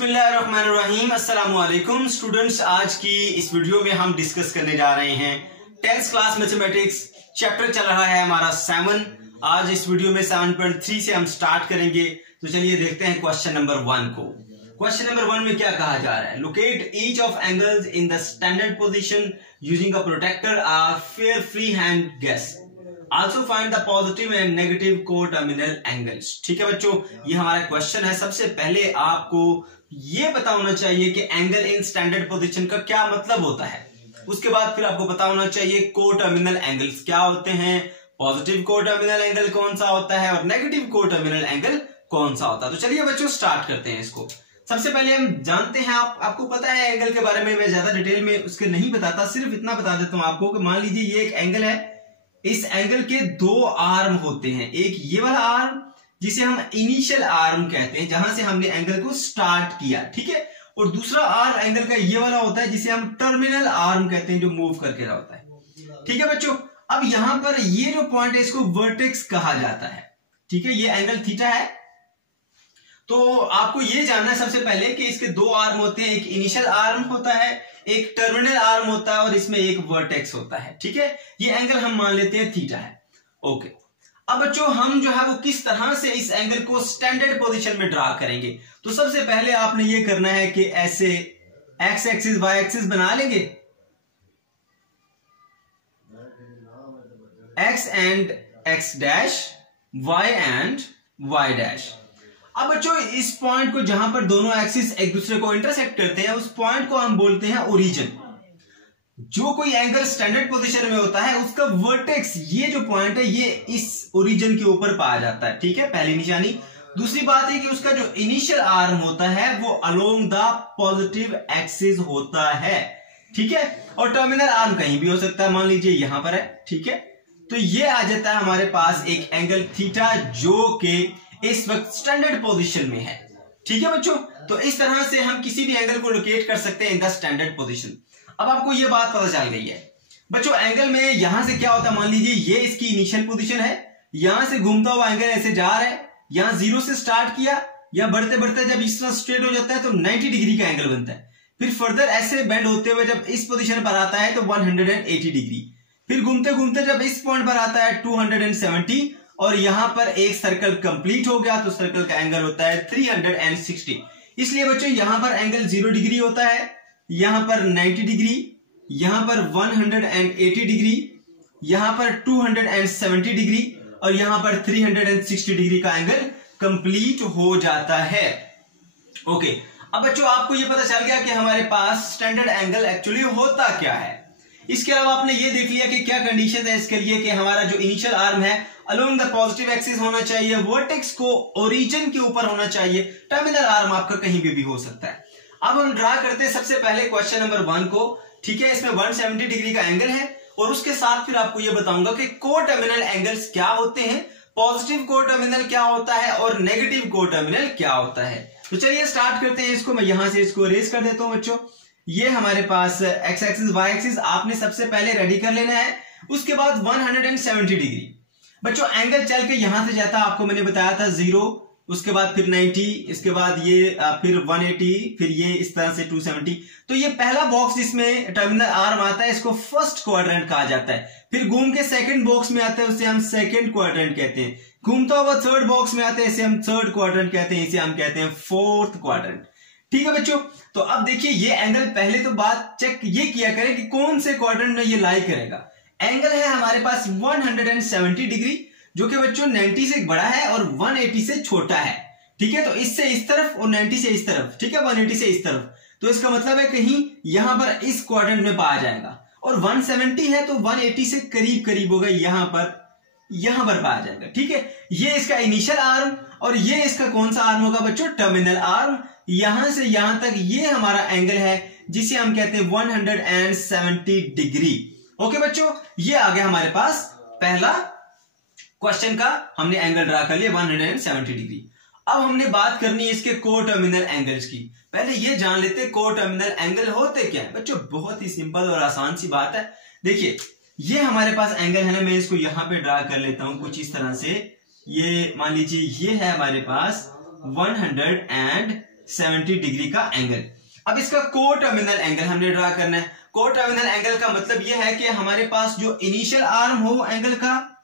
बिस्मिल्लाहिर्रहमानिर्रहीम। अस्सलाम वालेकुम स्टूडेंट्स, आज की इस वीडियो में हम डिस्कस करने जा रहे हैं 10th क्लास मैथमेटिक्स। चैप्टर चल रहा है हमारा 7। आज इस वीडियो में 7.3 से हम स्टार्ट करेंगे। तो चलिए देखते हैं क्वेश्चन नंबर 1 को। क्वेश्चन नंबर 1 में क्या कहा जा रहा है? Locate each of angles in the standard position using a protractor are fair free hand guess. Also find the positive and negative coterminal angles. ठीक है बच्चों, ये हमारा क्वेश्चन है। सबसे पहले आपको ये पता होना चाहिए कि एंगल इन स्टैंडर्ड पोजीशन का क्या मतलब होता है। उसके बाद फिर आपको पता होना चाहिए कोटर्मिनल एंगल्स क्या होते हैं, पॉजिटिव कोटर्मिनल एंगल कौन सा होता है और नेगेटिव कोटर्मिनल एंगल कौन सा होता है। तो चलिए बच्चों स्टार्ट करते हैं इसको। सबसे पहले हम जानते हैं, आपको पता है एंगल के बारे में, मैं ज्यादा डिटेल में उसके नहीं बताता, सिर्फ इतना बता देता हूं आपको कि मान लीजिए ये एक एंगल है। इस एंगल के दो आर्म होते हैं, एक ये वाला आर्म जिसे हम इनिशियल आर्म कहते हैं, जहां से हमने एंगल को स्टार्ट किया, ठीक है, और दूसरा आर्म एंगल का ये वाला होता है जिसे हम टर्मिनल आर्म कहते हैं, जो मूव करके होता है। ठीक है बच्चों, अब यहां पर ये जो पॉइंट है इसको वर्टेक्स कहा जाता है। ठीक है, ये एंगल थीटा है। तो आपको ये जानना है सबसे पहले कि इसके दो आर्म होते हैं, एक इनिशियल आर्म होता है, एक टर्मिनल आर्म होता है और इसमें एक वर्टेक्स होता है। ठीक है, ये एंगल हम मान लेते हैं थीटा है। ओके, अब बच्चों हम जो है वो किस तरह से इस एंगल को स्टैंडर्ड पोजीशन में ड्रा करेंगे। तो सबसे पहले आपने ये करना है कि ऐसे एक्स एक्सिस वाई एक्सिस बना लेंगे, x and x dash, y and y dash. अब बच्चों इस पॉइंट को जहां पर दोनों एक्सिस एक दूसरे को इंटरसेक्ट करते हैं, उस पॉइंट को हम बोलते हैं ओरिजिन। जो कोई एंगल स्टैंडर्ड पोजीशन में होता है उसका वर्टेक्स, ये जो पॉइंट है, ये इस ओरिजिन के ऊपर पाया जाता है। ठीक है, पहली निशानी। दूसरी बात है कि उसका जो इनिशियल आर्म होता है वो अलोंग द पॉजिटिव एक्सिस होता है। ठीक है, और टर्मिनल आर्म कहीं भी हो सकता है, मान लीजिए यहां पर है। ठीक है, तो ये आ जाता है हमारे पास एक एंगल थीटा जो कि इस वक्त स्टैंडर्ड पोजीशन में है। ठीक है बच्चों, तो इस तरह से हम किसी भी एंगल को लोकेट कर सकते हैं इन द स्टैंडर्ड पोजीशन। अब आपको ये बात पता चल गई है बच्चों, एंगल में यहां से क्या होता है, मान लीजिए ये इसकी इनिशियल पोजीशन है, यहां से घूमता हुआ एंगल ऐसे जा रहा है, यहां 0 से स्टार्ट किया, यहां बढ़ते बढ़ते जब इस तरह स्ट्रेट हो जाता है तो 90 डिग्री का एंगल बनता है। फिर फर्दर ऐसे बेंड होते हुए जब इस पोजीशन पर आता है तो 180 डिग्री, फिर घूमते घूमते जब इस पॉइंट पर आता है 270, और यहां पर एक सर्कल कंप्लीट हो गया तो सर्कल का एंगल होता है 360। इसलिए बच्चों यहां पर एंगल 0 डिग्री होता है, यहां पर 90 डिग्री, यहां पर 180 डिग्री, यहां पर 270 डिग्री और यहां पर 360 डिग्री का एंगल कंप्लीट हो जाता है। ओके, अब बच्चों आपको यह पता चल गया कि हमारे पास स्टैंडर्ड एंगल एक्चुअली होता क्या है। इसके अलावा आपने ये देख लिया कि क्या कंडीशन है इसके लिए, कि हमारा जो इनिशियल आर्म है अलोंग द पॉजिटिव एक्सिस होना चाहिए, वर्टेक्स को ओरिजिन के ऊपर होना चाहिए, टर्मिनल आर्म आपका कहीं भी हो सकता है। अब हम ड्रा करते हैं सबसे पहले क्वेश्चन नंबर 1 को। ठीक है, इसमें 170 डिग्री का एंगल है और उसके साथ फिर आपको यह बताऊंगा कि कोटर्मिनल एंगल्स क्या होते हैं, पॉजिटिव कोटर्मिनल क्या होता है और नेगेटिव कोटर्मिनल क्या होता है। तो चलिए स्टार्ट करते हैं इसको। मैं यहां से इसको इरेज कर देता हूं बच्चों। ये हमारे पास एक्स एक्सिस वाई एक्सिस आपने सबसे पहले रेडी कर लेना है। उसके बाद 170 डिग्री बच्चों एंगल चल के यहां से जाता है, आपको मैंने बताया था 0, उसके बाद फिर 90, इसके बाद ये फिर 180, फिर ये इस तरह से 270। तो ये पहला बॉक्स जिसमें टर्मिनल आर्म आता है इसको फर्स्ट क्वाड्रेंट कहा जाता है। फिर घूम के सेकंड बॉक्स में आता है, उसे हम सेकंड क्वाड्रेंट कहते हैं। घूमता हुआ थर्ड बॉक्स में आता है, इसे हम थर्ड क्वाड्रेंट कहते हैं, इसे हम कहते हैं फोर्थ क्वाड्रेंट। ठीक है बच्चों, तो अब देखिए ये एंगल, पहले तो बात चेक ये किया करें कि कौन से क्वाड्रेंट में ये लाई करेगा। एंगल है हमारे पास 170 डिग्री, जो कि बच्चों 90 से बड़ा है और 180 से छोटा है। ठीक है, तो इससे इस तरफ और 90 से इस तरफ, ठीक है, 180 से इस तरफ। तो इसका मतलब है कहीं यहां पर इस क्वाड्रेंट में पाया जाएगा, और 170 है तो 180 से करीब करीब होगा, यहां पर पाया जाएगा। ठीक है, ये इसका इनिशियल आर्म और ये इसका कौन सा आर्म होगा बच्चों, टर्मिनल आर्म। यहां से यहां तक ये हमारा एंगल है जिसे हम कहते हैं 170 डिग्री। ओके बच्चों, ये आ गया हमारे पास पहला क्वेश्चन का, हमने एंगल ड्रा कर लिया 170 डिग्री। अब हमने बात करनी है इसके कोटर्मिनल एंगल्स की। पहले ये जान लेते हैं कोटर्मिनल एंगल होते क्या है बच्चों। बहुत ही सिंपल और आसान सी बात है। देखिए ये हमारे पास एंगल है ना, मैं इसको यहां पे ड्रा कर लेता हूं कुछ इस तरह से। ये मान लीजिए ये है हमारे पास 170 डिग्री का एंगल। अब इसका को टर्मिनल एंगल हमने ड्रा करना है। को टर्मिनल एंगल का मतलब यह है कि हमारे पास जो इनिशियल आर्म हो एंगल का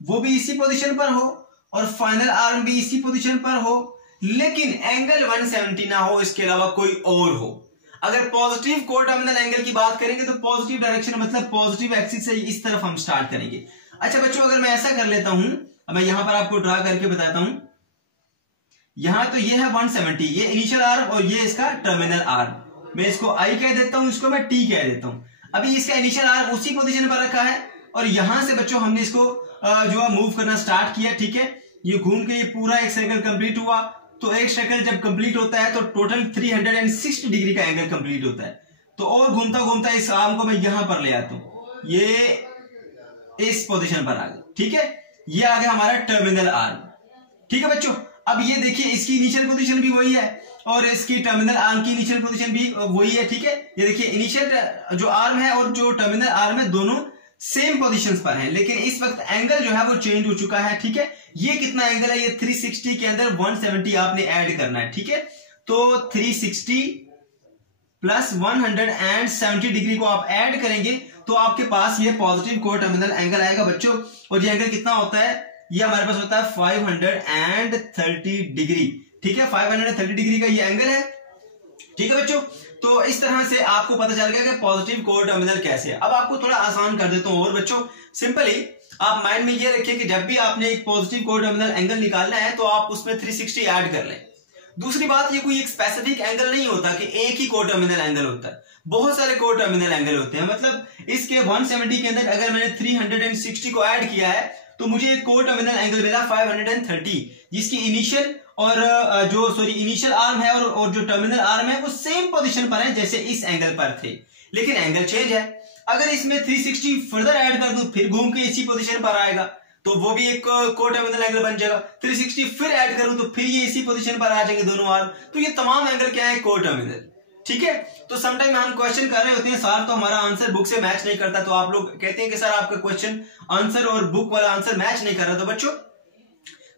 वो भी इसी पोजीशन पर हो और फाइनल आर्म भी इसी पोजीशन पर हो, लेकिन एंगल 170 ना हो, इसके अलावा कोई और हो। अगर पॉजिटिव को टर्मिनल एंगल की बात करेंगे तो पॉजिटिव डायरेक्शन मतलब पॉजिटिव एक्सिस से इस तरफ हम स्टार्ट करेंगे। अच्छा बच्चों, अगर मैं ऐसा कर लेता हूं, मैं यहां पर आपको ड्रा करके बताता हूं। यहां तो ये है 170, ये इनिशियल आर्म और ये इसका टर्मिनल आर्म। मैं इसको आई कह देता हूं, इसको मैं टी कह देता हूं। अभी इसका इनिशियल आर्म उसी पोजीशन पर रखा है और यहां से बच्चों हमने इसको जो है मूव करना स्टार्ट किया। ठीक है, ये घूम के ये पूरा एक सर्कल कंप्लीट हुआ। तो एक सर्कल जब कंप्लीट होता है तो टोटल 360 डिग्री का एंगल कंप्लीट होता है। तो और घूमता घूमता इस आर्म को मैं यहां पर ले आता हूं, ये इस पोजीशन पर आ गया। ठीक है, ये आ गया हमारा टर्मिनल आर्म। ठीक है बच्चों, अब ये देखिए इसकी इनिशियल पोजीशन भी वही है और इसकी टर्मिनल आर्म की इनिशियल पोजीशन भी वही है। ठीक है, ये देखिए इनिशियल जो आर्म है और जो टर्मिनल आर्म है दोनों सेम पोजीशंस पर हैं, लेकिन इस वक्त एंगल जो है वो चेंज हो चुका है। ठीक है, ये कितना एंगल है, ये 360 के अंदर 170 आपने ऐड करना है। ठीक है, तो 360 प्लस 170 डिग्री को आप ऐड करेंगे तो आपके पास ये पॉजिटिव को टर्मिनल एंगल आएगा बच्चों। और ये एंगल कितना होता है, ये हमारे पास होता है 530 डिग्री। ठीक है, 530 डिग्री का ये एंगल है। ठीक है बच्चों, तो इस तरह से आपको पता चल गया कि पॉजिटिव को टर्मिनल कैसे है। अब आपको थोड़ा आसान कर देता हूं और बच्चों, सिंपली आप माइंड में ये रखिए कि जब भी आपने एक पॉजिटिव को टर्मिनल एंगल निकालना है तो आप उसमें 360 ऐड कर लें। दूसरी बात, ये कोई एक स्पेसिफिक एंगल नहीं होता कि एक ही को टर्मिनल एंगल होता है, बहुत सारे को टर्मिनल एंगल होते हैं। मतलब इसके 170 के अंदर अगर मैंने 360 को ऐड किया है तो मुझे एक को टर्मिनल एंगल मिला 530, जिसकी इनिशियल और इनिशियल आर्म है और जो टर्मिनल आर्म है वो सेम पोजीशन पर है जैसे इस एंगल पर थे, लेकिन एंगल चेंज है। अगर इसमें 360 फर्दर ऐड कर दूं फिर घूम के इसी पोजीशन पर आएगा तो वो भी एक को टर्मिनल एंगल बन जाएगा। 360 फिर ऐड करूं तो फिर ये इसी पोजीशन पर आ जाएंगे दोनों आर्म। तो ये तमाम एंगल क्या है, को टर्मिनल। ठीक है, तो समटाइम हम क्वेश्चन कर रहे होते हैं सर तो हमारा आंसर बुक से मैच नहीं करता, तो आप लोग कहते हैं कि सर आपका क्वेश्चन आंसर और बुक वाला आंसर मैच नहीं कर रहा। तो बच्चों,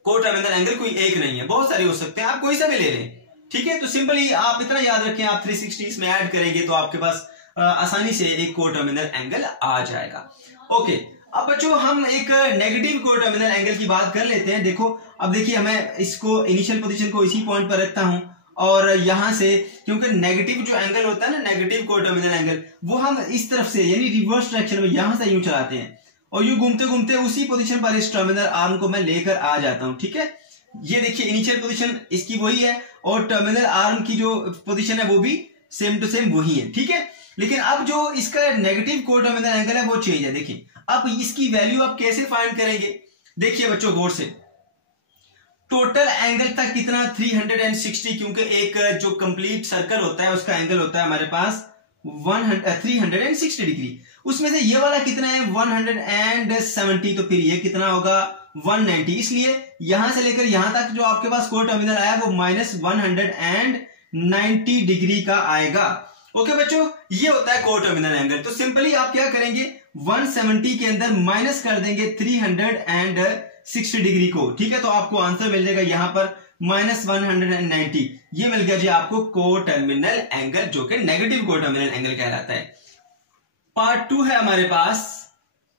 को टर्मिनल एंगल कोई एक नहीं है, बहुत सारे हो सकते हैं, आप कोई सा भी ले लें। ठीक है, तो सिंपली आप इतना याद रखें, आप 360 इसमें ऐड करेंगे तो आपके पास आसानी से एक को टर्मिनल एंगल आ जाएगा। ओके, अब बच्चों हम एक नेगेटिव को टर्मिनल एंगल की बात कर लेते हैं। देखो, अब देखिए मैं इसको इनिशियल पोजीशन को इसी पॉइंट पर रखता हूं और यहां से, क्योंकि नेगेटिव जो एंगल होता है ना, नेगेटिव को टर्मिनल एंगल, वो हम इस तरफ से यानी रिवर्स डायरेक्शन में यहां से यूं चलाते हैं और यूं घूमते घूमते उसी पोजीशन पर इस टर्मिनल आर्म को मैं लेकर आ जाता हूं। ठीक है, ये देखिए इनिशियल पोजीशन इसकी वही है और टर्मिनल आर्म की जो पोजीशन है वो भी सेम टू सेम वही है। ठीक है, लेकिन अब जो इसका नेगेटिव को टर्मिनल एंगल है वो चेंज है। देखिए अब इसकी वैल्यू आप कैसे फाइंड करेंगे, देखिए बच्चों गौर से, टोटल एंगल था कितना 360, क्योंकि एक जो कंप्लीट सर्कल होता है उसका एंगल होता है हमारे पास 360 डिग्री। उसमें से ये वाला कितना है 170, तो फिर ये कितना होगा 190। इसलिए यहां से लेकर यहां तक जो आपके पास को टर्मिनल आया वो -190 डिग्री का आएगा। ओके बच्चों, ये होता है को टर्मिनल एंगल। तो सिंपली आप क्या करेंगे, 170 के अंदर माइनस कर देंगे 360 डिग्री को। ठीक है, तो आपको आंसर मिल जाएगा यहां पर -190। ये मिल गया जी आपको को टर्मिनल एंगल, जो कि नेगेटिव को टर्मिनल एंगल कहलाता है। पार्ट 2 है हमारे पास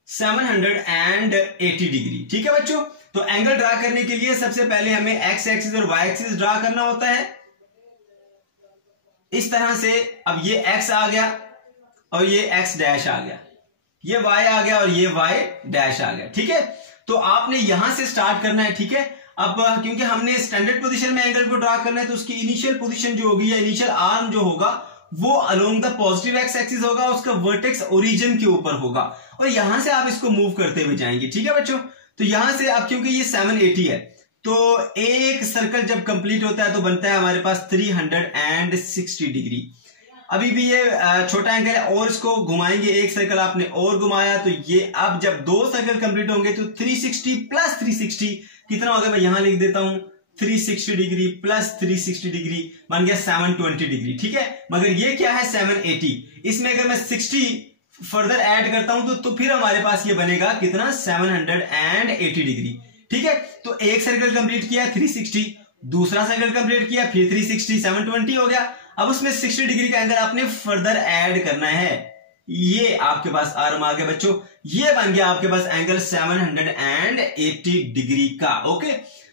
780 डिग्री। ठीक है बच्चों, तो एंगल ड्रा करने के लिए सबसे पहले हमें एक्स एक्सिस और वाई एक्सिस ड्रा करना होता है इस तरह से। अब ये x आ गया और ये x डैश आ गया, ये y आ गया और ये y डैश आ गया। ठीक है, तो आपने यहां से स्टार्ट करना है। ठीक है, अब क्योंकि हमने स्टैंडर्ड पोजीशन में एंगल को ड्रा करना है तो उसकी इनिशियल पोजीशन जो होगी या इनिशियल आर्म जो होगा वो along the positive x axis होगा, उसका वर्टेक्स ओरिजिन के ऊपर होगा और यहां से आप इसको मूव करते हुए जाएंगे। ठीक है बच्चों, तो यहां से अब क्योंकि ये 780 है तो एक सर्कल जब कंप्लीट होता है तो बनता है हमारे पास 360 डिग्री। अभी भी ये छोटा एंगल है और इसको घुमाएंगे, एक सर्कल आपने और घुमाया तो ये अब जब 2 सर्कल कंप्लीट होंगे तो 360 प्लस 360 कितना होगा, मैं यहां लिख देता हूं 360 डिग्री प्लस 360 डिग्री बन गया 720 डिग्री। ठीक है, मगर ये क्या है 780, इसमें अगर मैं 60 फर्दर ऐड करता हूं तो फिर हमारे पास ये बनेगा कितना 780 डिग्री। ठीक है, तो एक सर्कल कंप्लीट किया 360, दूसरा सर्कल कंप्लीट किया, फिर 360 720 हो गया। अब उसमें 60 डिग्री का एंगल आपने फर्दर ऐड करना है। ये आपके पास आर्म आ गया बच्चों, ये बन गया आपके पास एंगल 780 डिग्री का। ओके,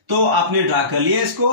तो आपने ड्रा कर लिया इसको।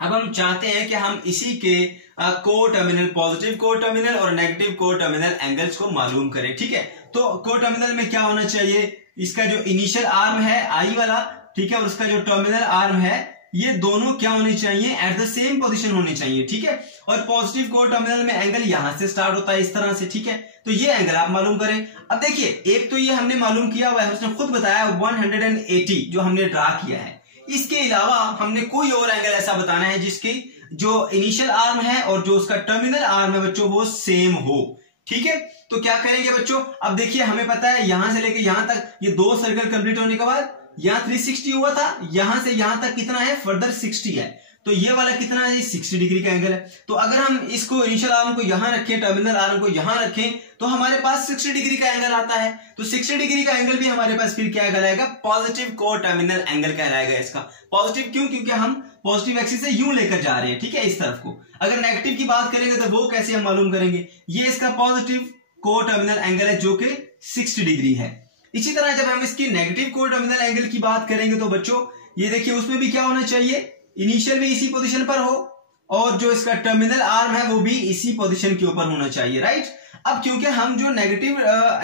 अब हम चाहते हैं कि हम इसी के को टर्मिनल, पॉजिटिव को टर्मिनल और नेगेटिव को टर्मिनल एंगल्स को मालूम करें। ठीक है, तो को टर्मिनल में क्या होना चाहिए, इसका जो इनिशियल आर्म है आई वाला, ठीक है, और उसका जो टर्मिनल आर्म है, ये दोनों क्या होने चाहिए, एट द सेम पोजीशन होने चाहिए। ठीक है, और पॉजिटिव को टर्मिनल में एंगल यहां से स्टार्ट होता है इस तरह से। ठीक है, तो ये एंगल आप मालूम करें। अब देखिए, एक तो ये हमने मालूम किया हुआ है, उसने खुद बताया 180 जो हमने ड्रा किया है। इसके अलावा हमने कोई और एंगल ऐसा बताना है जिसकी जो इनिशियल आर्म है और जो उसका टर्मिनल आर्म है बच्चों वो सेम हो। ठीक है, तो क्या करेंगे बच्चों, अब देखिए हमें पता है यहां से लेके यहां तक ये 2 सर्कल कंप्लीट होने के बाद यहां 360 हुआ था, यहां से यहां तक कितना है, फर्दर 60 है। तो ये वाला कितना है, 60 डिग्री का एंगल है। तो अगर हम इसको इनिशियल आर्म को यहां रखें, टर्मिनल आर्म को यहां रखें, तो हमारे पास 60 डिग्री का एंगल आता है। तो 60 डिग्री का एंगल भी हमारे पास फिर क्या कहलाएगा, पॉजिटिव को टर्मिनल एंगल कहलाएगा इसका। पॉजिटिव क्यों, क्योंकि हम पॉजिटिव एक्सिस से यूं लेकर जा रहे हैं। ठीक है, इस तरफ को। अगर नेगेटिव की बात करेंगे तो वो कैसे हम मालूम करेंगे, ये इसका पॉजिटिव को टर्मिनल एंगल है जो कि 60 डिग्री है। इसी तरह जब हम इसकी नेगेटिव को टर्मिनल एंगल की बात करेंगे तो बच्चों ये देखिए उसमें भी क्या होना चाहिए, इनिशियल भी इसी पोजीशन पर हो और जो इसका टर्मिनल आर्म है वो भी इसी पोजीशन के ऊपर होना चाहिए। राइट, अब क्योंकि हम जो नेगेटिव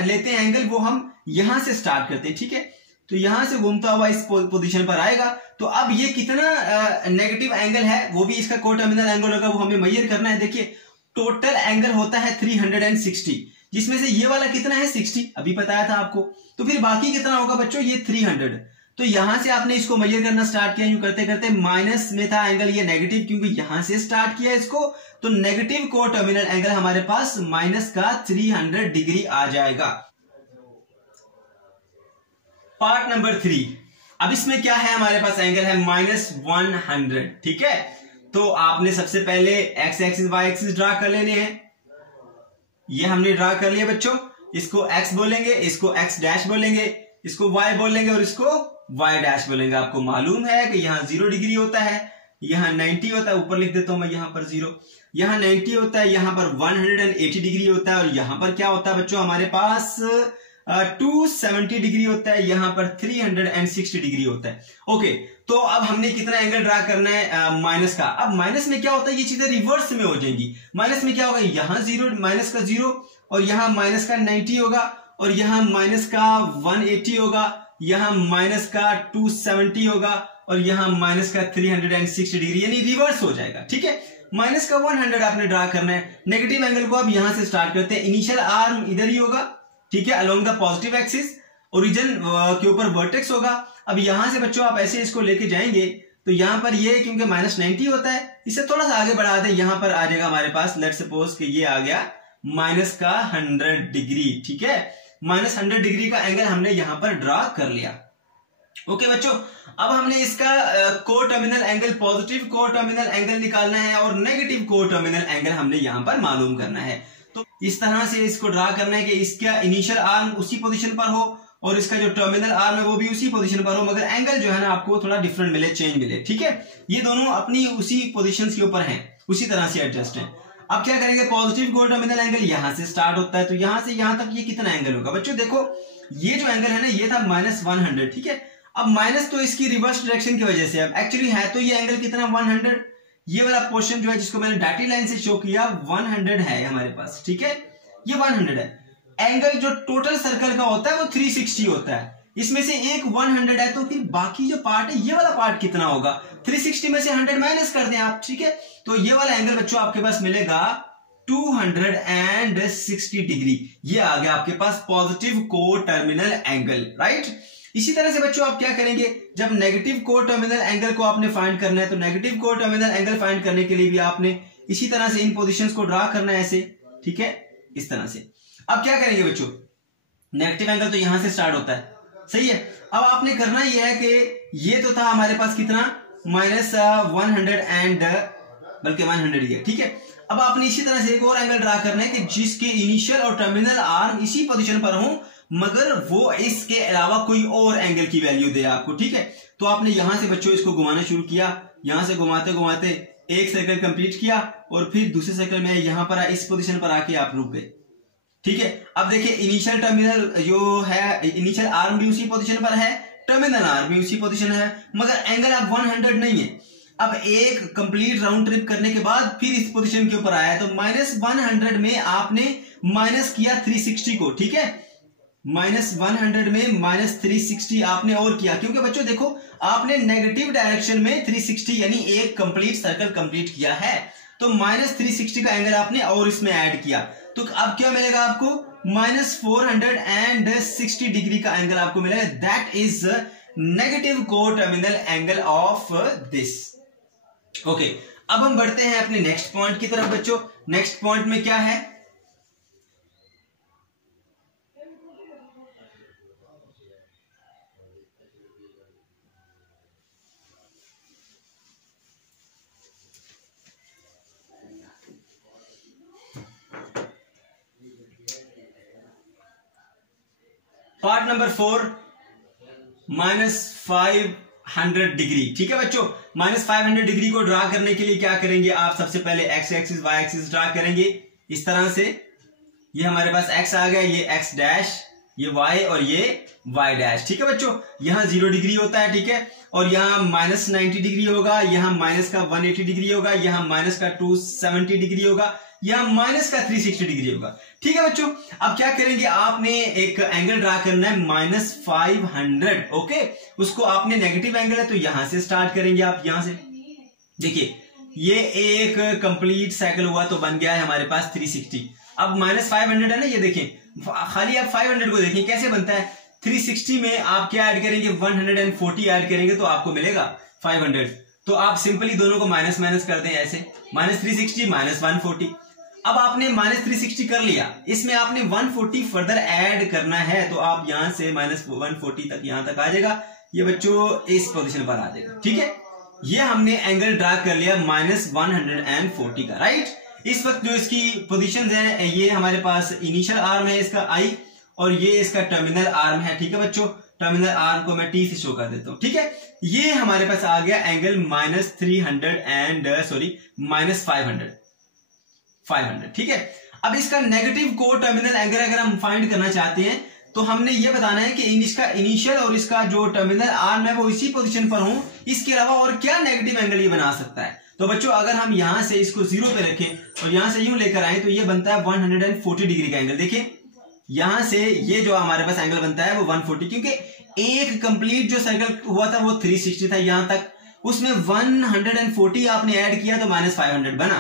लेते हैं एंगल वो हम यहां से स्टार्ट करते हैं। ठीक है, तो यहां से घूमता हुआ इस पोजीशन पर आएगा। तो अब ये कितना नेगेटिव एंगल है वो भी इसका को टर्मिनल एंगल होगा, वो हमें मेजर करना है। देखिए टोटल एंगल होता है 360, जिसमें से ये वाला कितना है 60, अभी बताया था आपको। तो फिर बाकी कितना होगा बच्चों, ये 300। तो यहां से आपने इसको मेजर करना स्टार्ट किया, यूं करते करते माइनस में था एंगल ये नेगेटिव, क्योंकि यहां से स्टार्ट किया इसको। तो नेगेटिव को टर्मिनल एंगल हमारे पास माइनस का 300 डिग्री आ जाएगा। पार्ट नंबर 3, अब इसमें क्या है, हमारे पास एंगल है -100। ठीक है, तो आपने सबसे पहले x axis y axis draw कर लेने हैं। ये हमने ड्रा कर लिया बच्चों, इसको x बोलेंगे, इसको x डैश बोलेंगे, इसको y बोलेंगे और इसको y डैश बोलेंगे। आपको मालूम है कि यहाँ 0 डिग्री होता है, यहाँ 90 होता है, ऊपर लिख देता हूं मैं यहाँ पर 0, यहाँ 90 होता है, यहाँ पर 180 डिग्री होता है और यहाँ पर क्या होता है बच्चों, हमारे पास 270 डिग्री होता है, यहाँ पर 360 डिग्री होता है। ओके, तो अब हमने कितना एंगल ड्रा करना है, माइनस का। अब माइनस में क्या होता है, ये चीजें रिवर्स में हो जाएंगी। माइनस में क्या होगा, यहाँ 0, माइनस का 0 और यहाँ माइनस का 90 होगा और यहाँ माइनस का 180 होगा, यहाँ माइनस का 270 होगा और यहाँ माइनस का 360 डिग्री, यानी रिवर्स हो जाएगा। ठीक है, माइनस का 100 आपने ड्रा करना है। नेगेटिव एंगल को अब यहां से स्टार्ट करते हैं, इनिशियल आर्म इधर ही होगा। ठीक है, along the positive axis, origin के ऊपर वर्टेक्स होगा। अब यहां से बच्चों आप ऐसे इसको लेके जाएंगे तो यहां पर ये क्योंकि -90 होता है, इसे थोड़ा सा आगे बढ़ा दें, यहां पर आ जाएगा हमारे पास, लेट्स सपोज कि ये आ गया माइनस का 100 डिग्री। ठीक है, -100 डिग्री का एंगल हमने यहां पर ड्रा कर लिया। ओके बच्चों, अब हमने इसका को टर्मिनल एंगल, पॉजिटिव को टर्मिनल एंगल निकालना है और नेगेटिव को टर्मिनल एंगल हमने यहां पर मालूम करना है। तो इस तरह से इसको ड्रा करना है कि इसका इनिशियल आर्म उसी पोजीशन पर हो और इसका जो टर्मिनल आर्म है वो भी उसी पोजीशन पर हो, मगर एंगल जो है ना आपको थोड़ा डिफरेंट मिले, चेंज मिले। ठीक है, ये दोनों अपनी उसी पोजीशन के ऊपर हैं, उसी तरह से एडजस्ट हैं। अब क्या करेंगे, पॉजिटिव को टर्मिनल एंगल यहां से स्टार्ट होता है, तो यहां से यहां तक ये कितना एंगल होगा बच्चों, देखो ये जो एंगल है ना ये था -100। ठीक है, अब माइनस तो इसकी रिवर्स डायरेक्शन की वजह से, अब एक्चुअली है तो ये एंगल कितना 100, ये वाला पोर्शन जो है जिसको मैंने डॉटेड लाइन से शो किया 100 है हमारे पास। ठीक है, ये 100 है। एंगल जो टोटल सर्कल का होता है वो 360 होता है, इसमें से एक 100 है, तो फिर बाकी जो पार्ट है ये वाला पार्ट कितना होगा, 360 में से 100 माइनस कर दें आप। ठीक है, तो ये वाला एंगल बच्चों आपके पास मिलेगा 260 डिग्री। ये आ गया आपके पास पॉजिटिव को टर्मिनल एंगल। राइट, इसी तरह से बच्चों आप क्या करेंगे, जब नेगेटिव को टर्मिनल एंगल को आपने फाइंड करना है तो नेगेटिव को टर्मिनल एंगल फाइंड करने के लिए भी आपने इसी तरह से इन पोजीशंस को ड्रा करना है ऐसे। ठीक है, इस तरह से। अब क्या करेंगे बच्चों, नेगेटिव एंगल तो यहां से स्टार्ट होता है, सही है। अब आपने करना यह है कि ये तो था हमारे पास कितना -100 एंड बल्कि 100 ही है। ठीक है, अब आपने इसी तरह से एक और एंगल ड्रा करना है कि जिसके इनिशियल और टर्मिनल आर्म इसी पोजीशन पर हो मगर वो इसके अलावा कोई और एंगल की वैल्यू दे आपको, ठीक है। तो आपने यहां से बच्चों इसको घुमाना शुरू किया, यहां से घुमाते घुमाते एक सर्कल कंप्लीट किया और फिर दूसरे सर्कल में यहां पर इस पोजीशन पर आके आप रुक गए, ठीक है। अब देखिए इनिशियल टर्मिनल जो है, इनिशियल आर्म भी उसी पोजीशन पर है, टर्मिनल आर्म भी उसी पोजीशन है, मगर एंगल अब 100 नहीं है। अब एक कंप्लीट राउंड ट्रिप करने के बाद फिर इस पोजीशन के ऊपर आया, तो -100 में आपने माइनस किया 360 को, ठीक है। -100 में -360 आपने और किया, क्योंकि बच्चों देखो आपने नेगेटिव डायरेक्शन में 360 यानी एक कंप्लीट सर्कल कंप्लीट किया है, तो -360 का एंगल आपने और इसमें ऐड किया, तो अब क्या मिलेगा आपको, -460 डिग्री का एंगल आपको मिलेगा। That is negative coterminal angle of this. Okay, अब हम बढ़ते हैं अपने नेक्स्ट पॉइंट की तरफ बच्चों। नेक्स्ट पॉइंट में क्या है, पार्ट नंबर 4 -500 डिग्री, ठीक है बच्चों। -500 डिग्री को ड्रा करने के लिए क्या करेंगे आप, सबसे पहले x axis y axis draw करेंगे इस तरह से। ये हमारे पास एक्स आ गया, ये एक्स डैश, ये वाई और ये वाई डैश, ठीक है बच्चों। यहां 0 डिग्री होता है, ठीक है, और यहां -90 डिग्री होगा, यहां माइनस का 180 डिग्री होगा, यहां माइनस का 270 डिग्री होगा, यहां माइनस का 360 डिग्री होगा, ठीक है बच्चों। अब क्या करेंगे, आपने एक एंगल ड्रा करना है -500, ओके। उसको आपने नेगेटिव एंगल है तो यहां से स्टार्ट करेंगे आप, यहां से देखिए ये एक कंप्लीट साइकिल हुआ तो बन गया है हमारे पास 360। अब -500 है ना, ये देखें, खाली आप 500 को देखें कैसे बनता है। 360 में आप क्या ऐड करेंगे, 140 ऐड करेंगे तो आपको मिलेगा 500। तो आप सिंपली दोनों को माइनस माइनस कर दें ऐसे, -360 -140। अब आपने -360 कर लिया, इसमें आपने 140 फर्दर ऐड करना है, तो आप यहां से -140 तक यहां तक आ जाएगा, ये बच्चों इस पोजीशन पर आ जाएगा, ठीक है। ये हमने एंगल ड्रा कर लिया -140 का, राइट। इस वक्त जो इसकी पोजीशंस हैं, ये हमारे पास इनिशियल आर्म है इसका I, और ये इसका टर्मिनल आर्म है, ठीक है बच्चों। टर्मिनल आर्म को मैं T से शो कर देता हूं, ठीक है। ये हमारे पास आ गया एंगल -500, ठीक है। अब इसका नेगेटिव को टर्मिनल एंगल अगर हम फाइंड करना चाहते हैं तो हमने ये बताना है कि इसका इनिशियल और इसका जो टर्मिनल आर्म है वो इसी पोजीशन पर हो, इसके अलावा और क्या नेगेटिव एंगल ये बना सकता है। तो बच्चों अगर हम यहां से इसको 0 पे रखें और यहां से यूं लेकर आए तो ये बनता है 140 डिग्री का एंगल। देखिए यहां से ये जो हमारे पास एंगल बनता है वो 140, क्योंकि एक कंप्लीट जो सर्कल हुआ था वो 360 था यहां तक, उसमें 140 आपने ऐड किया तो -500 बना,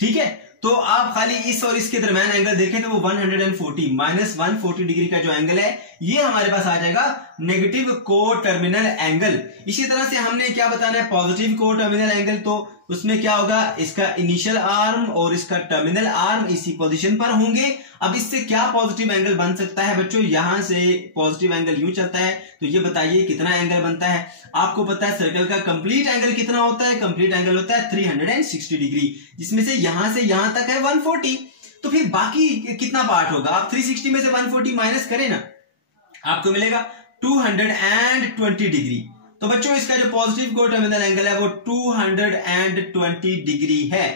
ठीक है। तो आप खाली इस और इसके दरमियान एंगल देखें तो वो 140 -140 डिग्री का जो एंगल है ये हमारे पास आ जाएगा नेगेटिव को टर्मिनल एंगल। इसी तरह से हमने क्या बताना है, पॉजिटिव को टर्मिनल एंगल, तो उसमें क्या होगा, इसका इनिशियल आर्म और इसका टर्मिनल आर्म इसी पोजीशन पर होंगे। अब इससे क्या पॉजिटिव एंगल बन सकता है बच्चों, यहां से पॉजिटिव एंगल यूं चलता है, तो ये बताइए कितना एंगल बनता है। आपको पता है सर्कल का कंप्लीट एंगल कितना होता है, कंप्लीट एंगल होता है 360 डिग्री, जिसमें से यहां तक है 140, तो फिर बाकी कितना पार्ट होगा, आप 360 में से 140 माइनस करें ना, आपको मिलेगा 220 डिग्री। तो बच्चों इसका जो पॉजिटिव को टर्मिनल एंगल है वो 220 डिग्री है।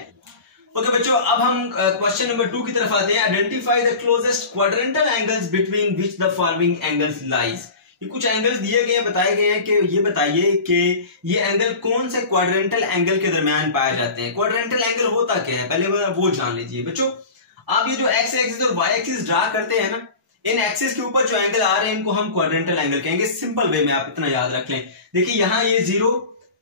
ओके बच्चों, अब हम क्वेश्चन नंबर 2 की तरफ आते हैं। Identify the closest quadrantal angles between which the following angles lies. ये कुछ एंगल्स दिए गए हैं, बताए गए हैं कि ये बताइए कि ये एंगल कौन से क्वाड्रेंटल एंगल के दरमियान पाए जाते हैं। क्वाड्रेंटल एंगल होता क्या है पहले वो जान लीजिए बच्चों। आप ये जो एक्स एक्सिस और वाई एक्सिस ड्रा करते हैं ना, इन एक्सिस के ऊपर जो एंगल आ रहे हैं इनको हम क्वाड्रेंटल एंगल कहेंगे। सिंपल वे में आप इतना याद रख लें। देखिए यहाँ ये 0,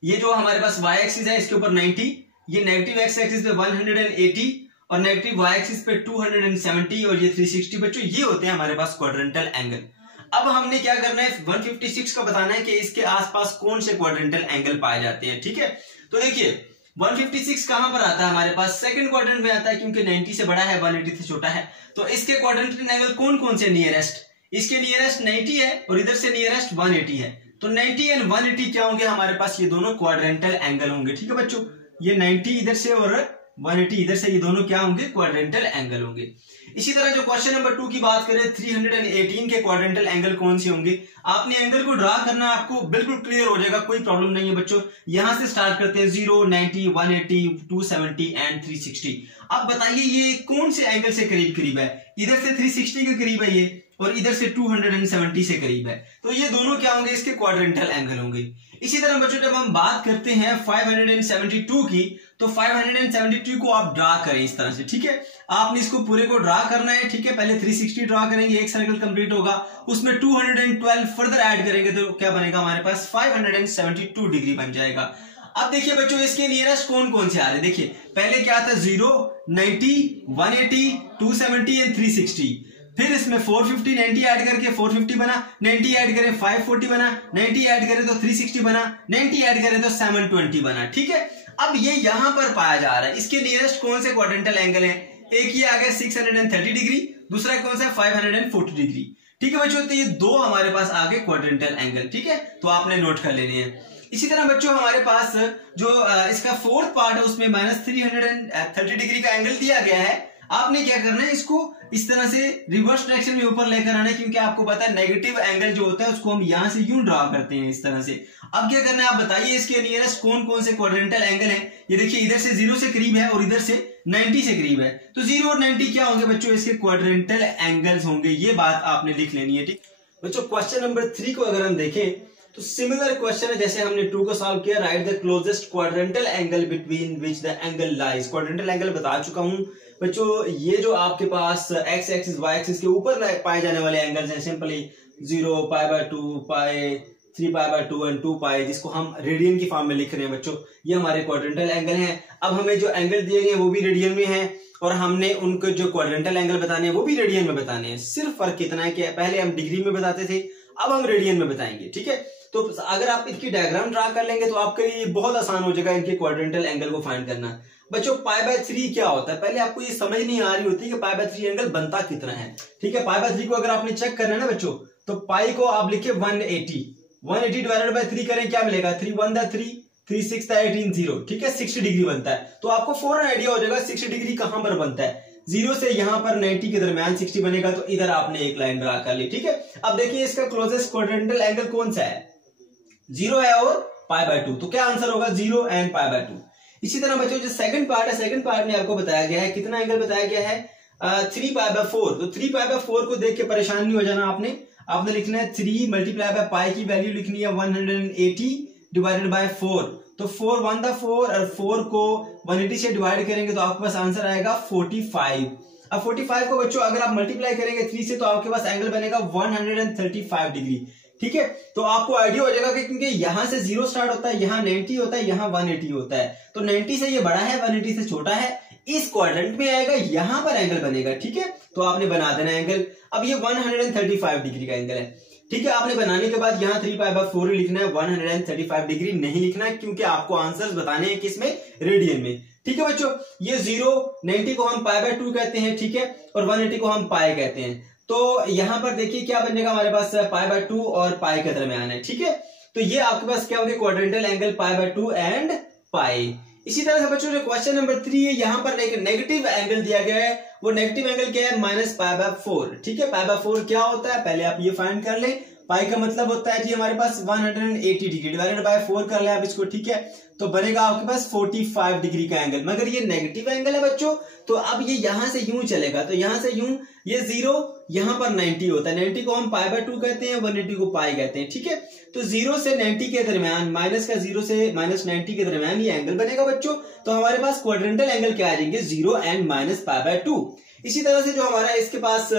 ये जो हमारे पास वाई एक्सिस है इसके ऊपर 90, ये नेगेटिव एक्स एक्सिस पे 180 और नेगेटिव वाई एक्सिस पे 270 और ये 360। बच्चों ये होते हैं हमारे पास क्वाड्रेंटल एंगल। अब हमने क्या करना है, 156 का बताना है कि इसके आसपास कौन से क्वाड्रेंटल एंगल पाए जाते हैं, ठीक है। तो देखिए 156 कहां पर आता है हमारे पास, सेकंड क्वाड्रेंट में आता है, क्योंकि 90 से बड़ा है 180 से छोटा है। तो इसके क्वाड्रेंटल एंगल कौन कौन से नियरेस्ट, इसके नियरेस्ट 90 है और इधर से नियरेस्ट 180 है। तो 90 एंड 180 क्या होंगे हमारे पास, ये दोनों क्वाड्रेंटल एंगल होंगे, ठीक है बच्चों। ये 90 इधर से और 180 इधर से, ये दोनों क्या होंगे? क्वाड्रेंटल एंगल होंगे। इसी तरह जो क्वेश्चन नंबर 2 की बात करें, 318 के क्वाड्रेंटल एंगल कौन से होंगे? आपने एंगल को ड्रा करना, आपको बिल्कुल क्लियर हो जाएगा, कोई प्रॉब्लम नहीं है बच्चों। यहां से स्टार्ट करते हैं 0, 90, 180, 270 एंड 360। अब बताइए ये कौन से एंगल से करीब करीब है? इधर से 360 के करीब है ये, और इधर से 270 से करीब है, तो ये दोनों क्या होंगे? इसके क्वाड्रेंटल एंगल होंगे। इसी तरह बच्चों जब हम बात करते हैं 572 की, तो 572 को आप ड्रा करें इस तरह से, ठीक है। आपने इसको पूरे को ड्रा करना है, ठीक है। पहले 360 ड्रा करेंगे, एक सर्कल कंप्लीट होगा, उसमें 212 फर्दर ऐड करेंगे तो क्या बनेगा हमारे पास? 572 डिग्री बन जाएगा। अब देखिए बच्चों इसके नियरेस्ट कौन कौन से आ रहे हैं? देखिए पहले क्या था? 0, 90, 180, 270 एंड 360। फिर इसमें 450, 90 ऐड करके 450 बना, 90 ऐड करें 540 बना, 90 ऐड करें तो 360 बना, 90 ऐड करें तो 720 बना, ठीक है। अब ये यहां पर पाया जा रहा है, इसके नियरेस्ट कौन से क्वाड्रेंटल एंगल है? एक ये आ गया 630 डिग्री, दूसरा कौन सा? 540 डिग्री, ठीक है बच्चों। तो ये दो हमारे पास आ गए क्वाड्रेंटल एंगल, ठीक है, तो आपने नोट कर लेने हैं। इसी तरह बच्चों हमारे पास जो इसका फोर्थ पार्ट है उसमें -330 डिग्री का एंगल दिया गया है। आपने क्या करना है? इसको इस तरह से रिवर्स डायरेक्शन में ऊपर लेकर आना है, क्योंकि आपको पता है नेगेटिव एंगल जो होता है उसको हम यहां से यूं ड्रा करते हैं इस तरह से। अब क्या करना है आप बताइए, इसके नियरेस्ट कौन कौन से क्वाड्रेंटल एंगल है? ये देखिए इधर से 0 से करीब है और इधर से 90 से करीब है, तो 0 और 90 क्या होंगे बच्चों? इसके क्वाड्रेंटल एंगल्स होंगे। ये बात आपने लिख लेनी है, ठीक बच्चों। क्वेश्चन नंबर 3 को अगर हम देखें तो सिमिलर क्वेश्चन है जैसे हमने 2 को सॉल्व किया। Right the closest quadrantal angle between which the angle lies. Quadrantal angle बता चुका हूं बच्चों, ये जो आपके पास एक्स एक्सिस वाई एक्सिस के ऊपर पाए जाने वाले एंगल्स हैं, सिंपली 0, π/2, पाई, 3π/2 एंड 2π, जिसको हम रेडियन की फॉर्म में लिख रहे हैं बच्चों, ये हमारे क्वाड्रेंटल एंगल हैं। अब हमें जो एंगल दिए गए हैं वो भी रेडियन में है, और हमने उनको जो क्वाड्रेंटल एंगल बताने हैं वो भी रेडियन में बताने हैं। सिर्फ फर्क कितना है कि पहले हम डिग्री में बताते थे, अब हम रेडियन में बताएंगे, ठीक है। तो अगर आप इसकी डायग्राम ड्रा कर लेंगे तो आपके लिए बहुत आसान हो जाएगा इनके क्वाड्रेंटल एंगल को फाइंड करना। बच्चों π/3 क्या होता है? पहले आपको ये समझ नहीं आ रही होती कि π/3 एंगल बनता कितना है, ठीक है। π/3 को अगर आपने चेक करना है ना बच्चों, तो पाई को आप लिखे 180 डिवाइडेड बाय 3 करें, क्या मिलेगा? 3 1 3, 3 6 18 0, ठीक है, 60 डिग्री बनता है। तो आपको फौरन आइडिया हो जाएगा 60 डिग्री कहां पर बनता है। 0 से यहां पर 90 के दरमियान 60 बनेगा, तो इधर आपने एक लाइन ड्रा कर ली, ठीक है। अब देखिए इसका क्लोजेस्ट क्वाड्रेंटल एंगल कौन सा है? 0 है और π/2, तो क्या आंसर होगा? 0 एंड π/2। इसी तरह बच्चों जो सेकंड पार्ट है, सेकंड पार्ट में आपको बताया गया है कितना एंगल बताया गया है? 3π/4। तो 3π/4 को देख के परेशान नहीं हो जाना आपने लिखना है 3 मल्टीप्लाई बाय पाई की वैल्यू लिखनी है 180 डिवाइडेड बाय 4। तो 4 1 दा 4 और 4 को 180 से डिवाइड करेंगे तो आपके पास आंसर आएगा 45। अब 45 को बच्चों अगर आप मल्टीप्लाई करेंगे 3 से तो आपके पास एंगल बनेगा 135 डिग्री, ठीक है। तो आपको आइडिया हो जाएगा कि क्योंकि यहां से 0 स्टार्ट होता है, यहां 90 होता है, यहां 180 होता है, तो 90 से ये बड़ा है, 180 से छोटा है, इस क्वाड्रेंट में आएगा, यहां पर एंगल बनेगा, ठीक है। तो आपने बना देना एंगल। अब ये 135 डिग्री का एंगल है, ठीक है। आपने बनाने के बाद यहाँ 3π/4 लिखना है, 135 डिग्री नहीं लिखना है, क्योंकि आपको आंसर्स बताने हैं किसमें? रेडियन में, ठीक है बच्चों। ये 0 90 को हम π/2 कहते हैं, ठीक है, और 180 को हम पाई कहते हैं। तो यहां पर देखिए क्या बनेगा हमारे पास? π/2 और पाई के दरमियान है, ठीक है। तो ये आपके पास क्या होंगे? Quadrantal angle π/2 and pi. इसी तरह से बच्चों जो क्वेश्चन नंबर 3 है, यहां पर एक नेगेटिव एंगल दिया गया है। वो नेगेटिव एंगल क्या है? -π/4, ठीक है। π/4 क्या होता है पहले आप ये फाइंड कर लें। पाई का मतलब होता है जी हमारे पास 180 डिग्री डिवाइडेड बाय 4 कर ले आप इसको, ठीक है। तो बनेगा आपके पास 45 डिग्री का एंगल, मगर ये नेगेटिव एंगल है बच्चों। तो अब ये यहां से यूं चलेगा, तो यहां से यूं, ये 0 यहां पर 90 होता है, 90 को हम π/2 कहते हैं, 180 को पाई कहते हैं, ठीक है। तो 0 से 90 के दरमियान, माइनस का 0 से -90 के दरमियान ये एंगल बनेगा बच्चों। तो हमारे पास क्वाड्रेंटल एंगल क्या आ जाएंगे? 0 एंड -π/2। इसी तरह से जो हमारा इसके पास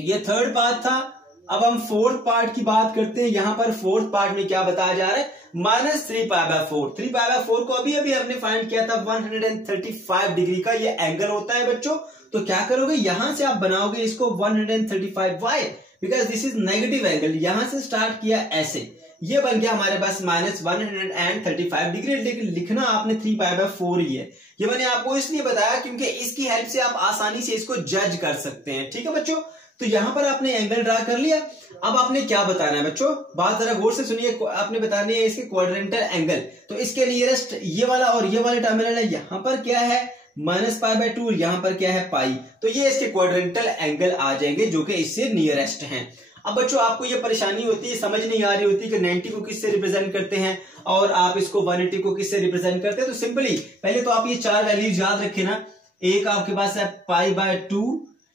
ये थर्ड पार्ट था। अब हम फोर्थ पार्ट की बात करते हैं। यहां पर फोर्थ पार्ट में क्या बताया जा रहा है? -3π/4। 3π/4 को अभी हमने फाइंड किया था 135 डिग्री का ये एंगल होता है बच्चों। तो क्या करोगे? यहां से आप बनाओगे इसको 135। Why? Because this is negative angle. यहां से स्टार्ट किया ऐसे, ये बन गया हमारे पास -135 डिग्री। लेकिन लिखना आपने 3π/4 ही है। ये मैंने आपको इसलिए बताया क्योंकि इसकी हेल्प से आप आसानी से इसको जज कर सकते हैं, ठीक है बच्चों। तो यहां पर आपने एंगल ड्रा कर लिया। अब आपने क्या बताना है बच्चों, बात जरा गौर से सुनिए, आपने बतानी है इसके क्वाड्रेंटल एंगल। तो इसके नियरेस्ट ये वाला और ये वाले टर्मिनल है, यहां पर क्या है -π/2, यहां पर क्या है पाई, तो ये इसके क्वाड्रेंटल एंगल आ जाएंगे जो कि इससे नियरेस्ट हैं। अब बच्चों आपको ये परेशानी होती है, समझ नहीं आ रही होती कि 90 को किससे रिप्रेजेंट करते हैं और आप इसको 180 को किससे रिप्रेजेंट करते हैं। तो सिंपली पहले तो आप ये चार वैल्यूज याद रखें ना, एक आपके पास है π/2,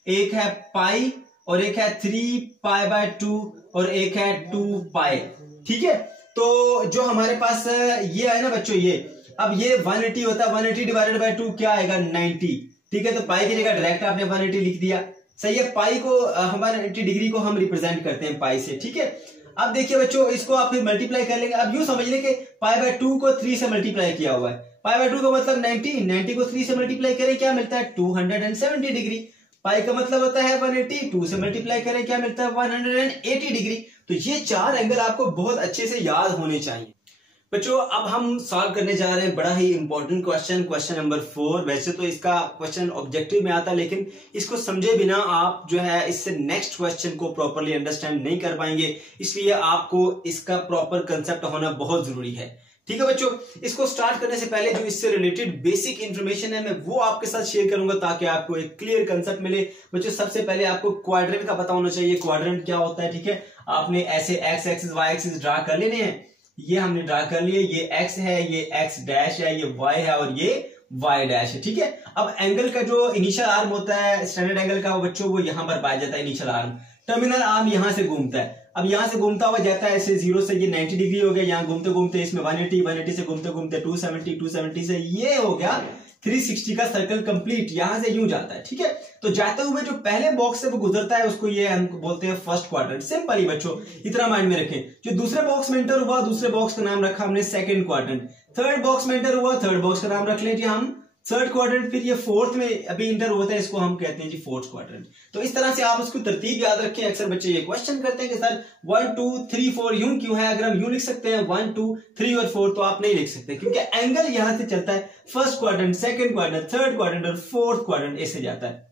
एक है पाई और एक है 3π/2 और एक है 2π। ठीक है, तो जो हमारे पास ये है ना बच्चों, ये अब ये 180 होता है, 180 डिवाइडेड बाय 2 क्या आएगा 90। ठीक है, तो पाई की जगह डायरेक्ट आपने 180 लिख दिया। सही है, पाई को हमारे 90 डिग्री को हम रिप्रेजेंट करते हैं पाई से। ठीक है, अब देखिए बच्चों इसको आप फिर मल्टीप्लाई कर लेंगे। अब यूं समझ लें कि π/2 को 3 से मल्टीप्लाई किया हुआ है, π/2 का मतलब 90 को 3 से मल्टीप्लाई करें क्या मिलता है 270 डिग्री। पाई का मतलब होता है 180, 2 से मल्टीप्लाई करें क्या मिलता है 180 डिग्री। तो ये चार एंगल आपको बहुत अच्छे से याद होने चाहिए बच्चों। अब हम सॉल्व करने जा रहे हैं बड़ा ही इंपॉर्टेंट क्वेश्चन नंबर 4। वैसे तो इसका क्वेश्चन ऑब्जेक्टिव में आता है, लेकिन इसको समझे बिना आप जो है इससे नेक्स्ट क्वेश्चन को प्रॉपर्ली अंडरस्टैंड नहीं कर पाएंगे, इसलिए आपको इसका प्रॉपर कंसेप्ट होना बहुत जरूरी है। ठीक है बच्चों, इसको स्टार्ट करने से पहले जो इससे रिलेटेड बेसिक इंफॉर्मेशन है मैं वो आपके साथ शेयर करूंगा ताकि आपको एक क्लियर कंसेप्ट मिले। बच्चों सबसे पहले आपको क्वाड्रेंट का पता होना चाहिए, क्वाड्रेंट क्या होता है। ठीक है, आपने ऐसे x axis y axis draw कर लेने हैं, ये हमने ड्रा कर लिए, ये x है, ये x डैश है, ये y है और ये y डैश है। ठीक है, अब एंगल का जो इनिशियल आर्म होता है स्टैंडर्ड एंगल का वो बच्चों वो यहां पर पाया जाता है इनिशियल आर्म। टर्मिनल आर्म यहां से घूमता है, अब यहां से घूमता हुआ जाता है ऐसे 0 से ये 90 डिग्री हो गया, यहां घूमते घूमते इसमें 180 से घूमते घूमते 270 से ये हो गया 360 का सर्कल कंप्लीट, यहां से यूं जाता है। ठीक है, तो जाते हुए जो पहले बॉक्स से वो गुजरता है उसको ये हम बोलते हैं फर्स्ट क्वाड्रेंट। सिंपल ही बच्चों, इतना माइंड में रखें। जो दूसरे बॉक्स में एंटर हुआ, दूसरे बॉक्स का नाम रखा हमने सेकंड क्वाड्रेंट। थर्ड बॉक्स में एंटर हुआ, थर्ड बॉक्स का नाम रख लेंगे हम थर्ड क्वाड्रेंट। फिर ये फोर्थ में अभी इंटर होता है, इसको हम कहते हैं जी फोर्थ क्वाड्रेंट। तो इस तरह से आप उसको तरतीब याद रखें। अक्सर बच्चे ये क्वेश्चन करते हैं कि सर 1 2 3 4 यूं क्यों है, अगर हम यूं लिख सकते हैं 1 2 3 और 4 तो आप नहीं लिख सकते, क्योंकि एंगल यहां से चलता है first quadrant, second quadrant, third quadrant और फोर्थ क्वाड्रेंट ऐसे जाता है।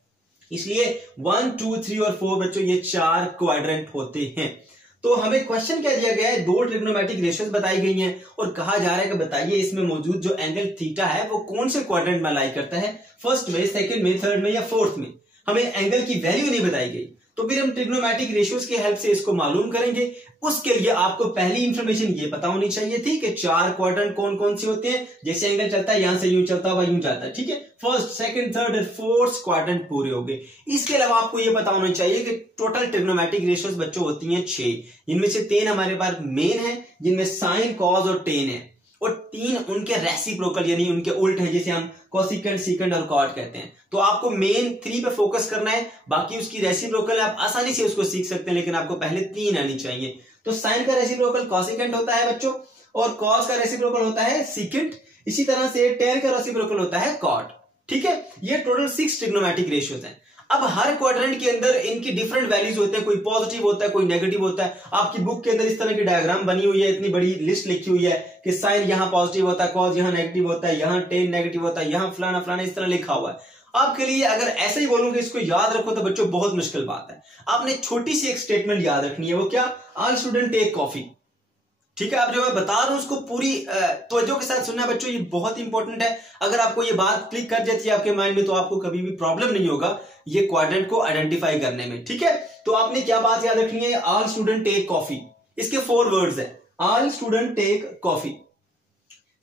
इसलिए 1 2 3 और 4 बच्चों ये चार क्वाड्रेंट होते हैं। तो हमें क्वेश्चन क्या दिया गया है, दो ट्रिग्नोमेट्रिक रेशियोज बताई गई हैं और कहा जा रहा है कि बताइए इसमें मौजूद जो एंगल थीटा है वो कौन से क्वाड्रेंट में लाई करता है, फर्स्ट में, सेकंड में, थर्ड में या फोर्थ में। हमें एंगल की वैल्यू नहीं बताई गई, तो फिर हम ट्रिग्नोमेट्रिक रेशियोज की हेल्प से इसको मालूम करेंगे। उसके लिए आपको पहली इंफॉर्मेशन ये पता होनी चाहिए थी कि चार क्वाड्रेंट कौन कौन से होते हैं। जैसे एंगल चलता है यहां से यूं चलता हुआ यूं जाता है। ठीक है, फर्स्ट सेकंड थर्ड और फोर्थ क्वाड्रेंट पूरे हो गए। इसके अलावा आपको ये पता होना चाहिए कि टोटल ट्रिग्नोमेट्रिक रेशियोज बच्चों होती हैं 6, जिनमें से 3 हमारे पास मेन है, जिनमें साइन कॉस और टेन है, और 3 उनके रेसिप्रोकल यानी उनके उल्ट है, जिसे हम कोसिकेंड सीकेंड और कॉट कहते हैं। तो आपको मेन 3 पे फोकस करना है, बाकी उसकी रेसिप्रोकल आप आसानी से उसको सीख सकते हैं, लेकिन आपको पहले 3 आनी चाहिए। तो साइन का रेसिप्रोकल कोसिकेंड होता है बच्चों, और कॉस का रेसिप्रोकल होता है सीकेंड। इसी तरह से टेन का रेसिप्रोकल होता है कॉट। ठीक है, ये टोटल 6 ट्रिग्नोमेट्रिक रेशियोज हैं। अब हर क्वाड्रेंट के अंदर इनकी डिफरेंट वैल्यूज होते हैं, कोई पॉजिटिव होता है, कोई नेगेटिव होता है। आपकी बुक के अंदर इस तरह की डायग्राम बनी हुई है, इतनी बड़ी लिस्ट लिखी हुई है कि साइन यहां पॉजिटिव होता है, कॉस यहां नेगेटिव होता है, यहां टेन नेगेटिव होता है, यहां फलाना फलाना इस तरह लिखा हुआ है। आपके लिए अगर ऐसे ही बोलूंगे इसको याद रखो तो बच्चों बहुत मुश्किल बात है। आपने छोटी सी एक स्टेटमेंट याद रखनी है, वो क्या, ऑल स्टूडेंट टेक कॉफी। ठीक है, अब जो मैं बता रहा हूं उसको पूरी तवज्जो के साथ सुनना बच्चों, ये बहुत इंपॉर्टेंट है। अगर आपको ये बात क्लिक कर जाती है आपके माइंड में तो आपको कभी भी प्रॉब्लम नहीं होगा ये क्वाड्रेंट को आइडेंटिफाई करने में। ठीक है, तो आपने क्या बात याद रखनी है, ऑल स्टूडेंट टेक कॉफी। इसके 4 वर्ड्स है, all student take coffee.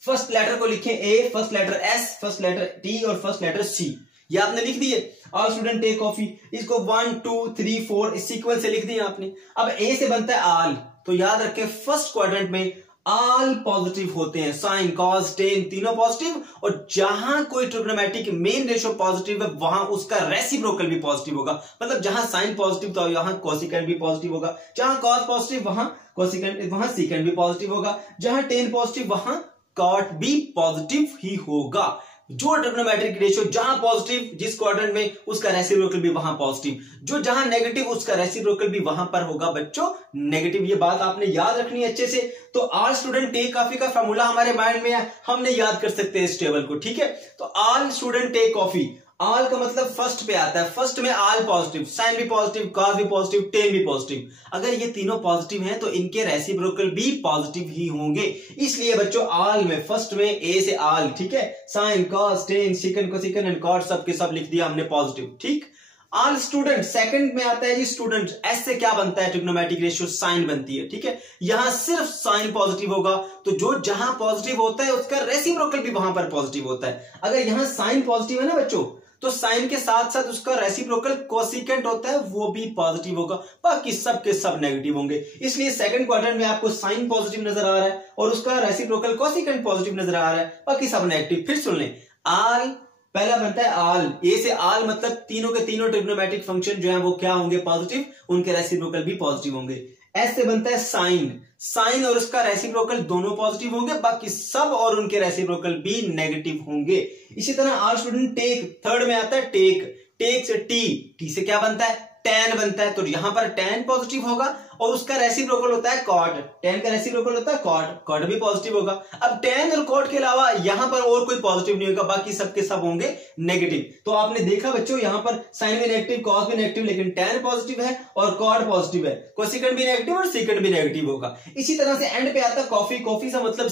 First letter को लिखें A, first letter S, first letter T और फर्स्ट लेटर सी। ये आपने लिख दिए, ऑल स्टूडेंट टेक कॉफी। इसको 1 2 3 4 इस सीक्वेंस से लिख दिया आपने। अब ए से बनता है ऑल, तो याद रखें फर्स्ट क्वाड्रेंट में ऑल पॉजिटिव होते हैं, साइन कॉस टेन तीनों पॉजिटिव, और जहां कोई ट्रिग्नोमेट्रिक मेन रेशियो पॉजिटिव है वहां उसका रेसिप्रोकल भी पॉजिटिव होगा। मतलब जहां साइन पॉजिटिव तो यहां कोसिकेंड भी पॉजिटिव होगा, जहां कॉस पॉजिटिव वहां कोसिकेंड वहां सीकेंड भी पॉजिटिव होगा, जहां टेन पॉजिटिव वहां कॉट भी पॉजिटिव ही होगा। जो ट्रिग्नोमेट्रिक रेशियो जहां पॉजिटिव जिस क्वाड्रेंट में उसका रेसिप्रोकल भी वहां पॉजिटिव, जो जहां नेगेटिव उसका रेसिप्रोकल भी वहां पर होगा बच्चों नेगेटिव। ये बात आपने याद रखनी है अच्छे से। तो ऑल स्टूडेंट टेक कॉफी का फार्मूला हमारे माइंड में है, हमने याद कर सकते हैं इस टेबल को। ठीक है, तो all student take coffee, all का मतलब फर्स्ट पे आता है, फर्स्ट में ऑल पॉजिटिव, साइन भी पॉजिटिव, कॉस भी पॉजिटिव, टेन भी पॉजिटिव। अगर ये तीनों पॉजिटिव हैं तो इनके रेसिप्रोकल भी पॉजिटिव ही होंगे। इसलिए बच्चों ऑल में फर्स्ट में ए से ऑल, ठीक है, sine cos tan secant cosecant and cot सब के सब लिख दिया हमने पॉजिटिव। ठीक, ऑल स्टूडेंट सेकंड में आता है जी स्टूडेंट, एस से क्या बनता है, ट्रिग्नोमेट्रिक रेशियो साइन बनती है। ठीक है, यहां सिर्फ साइन पॉजिटिव होगा, तो जो जहां पॉजिटिव होता है उसका रेसिप्रोकल भी वहां पर पॉजिटिव होता है। अगर यहां साइन पॉजिटिव है ना बच्चों, तो साइन के साथ साथ उसका रेसिप्रोकल कोसेकेंट होता है वो भी पॉजिटिव होगा, बाकी सब के सब नेगेटिव होंगे। इसलिए सेकंड क्वाड्रेंट में आपको साइन पॉजिटिव नजर आ रहा है और उसका रेसिप्रोकल कोसेकेंट पॉजिटिव नजर आ रहा है, बाकी सब नेगेटिव। फिर सुन लें, आल पहला बनता है आल, ए से आल मतलब तीनों के तीनों ट्रिग्नोमेट्रिक फंक्शन जो है वो क्या होंगे, पॉजिटिव, उनके रेसिप्रोकल भी पॉजिटिव होंगे। एस से बनता है साइन, साइन और उसका रेसिप्रोकल दोनों पॉजिटिव होंगे, बाकी सब और उनके रेसिप्रोकल भी नेगेटिव होंगे। इसी तरह आर स्टूडेंट टेक, थर्ड में आता है टेक, टेक से टी से क्या बनता है, टेन बनता है, तो यहां पर टेन पॉजिटिव होगा और उसका रेसिप्रोकल होता है कॉट, टेन का रेसिप्रोकल होता है कॉट, कॉट भी पॉजिटिव होगा। अब टेन और कॉट के अलावा यहां पर और कोई पॉजिटिव नहीं होगा, बाकी सबके सब होंगे नेगेटिव। तो आपने देखा बच्चों यहां पर साइन भी नेगेटिव, कॉस भी नेगेटिव, लेकिन टेन पॉजिटिव है और कॉट पॉजिटिव है, कोसेकेंट भी नेगेटिव और सेकेंड भी नेगेटिव होगा। इसी तरह से एंड पे आता है कॉफी, कॉफी का मतलब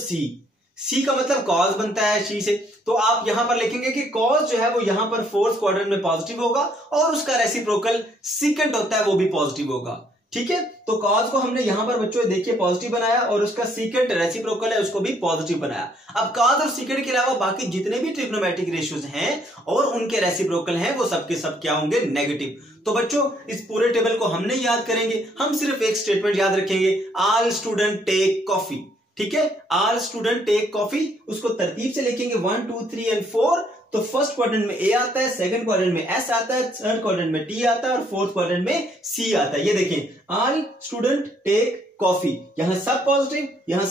सी का मतलब कॉस बनता है सी से, तो आप यहां पर लिखेंगे कि कॉस जो है वो यहां पर फोर्थ क्वाड्रेंट में पॉजिटिव होगा और उसका रेसिप्रोकल सेकंड होता है वो भी पॉजिटिव होगा। ठीक है, तो कॉस को हमने यहां पर बच्चों देखिए पॉजिटिव बनाया और उसका सेकंड रेसिप्रोकल है उसको भी पॉजिटिव बनाया। अब कॉस और सेकंड के अलावा बाकी जितने भी ट्रिग्नोमेट्रिक रेशियोज हैं और उनके रेसिप्रोकल हैं वो सबके सब क्या होंगे, नेगेटिव। तो बच्चों इस पूरे टेबल को हम नहीं याद करेंगे, हम सिर्फ एक स्टेटमेंट याद रखेंगे, ऑल स्टूडेंट टेक कॉफी। ठीक है, ऑल स्टूडेंट टेक कॉफी, उसको तरतीब से लिखेंगे 1 2 3 एंड 4। तो फर्स्ट क्वाड्रेंट में ए आता है, सेकंड क्वाड्रेंट में एस आता है, थर्ड क्वाड्रेंट में टी आता है और फोर्थ क्वाड्रेंट में सी आता है। ये देखें, ऑल स्टूडेंट टेक कॉफी, यहां सब पॉजिटिव, यहां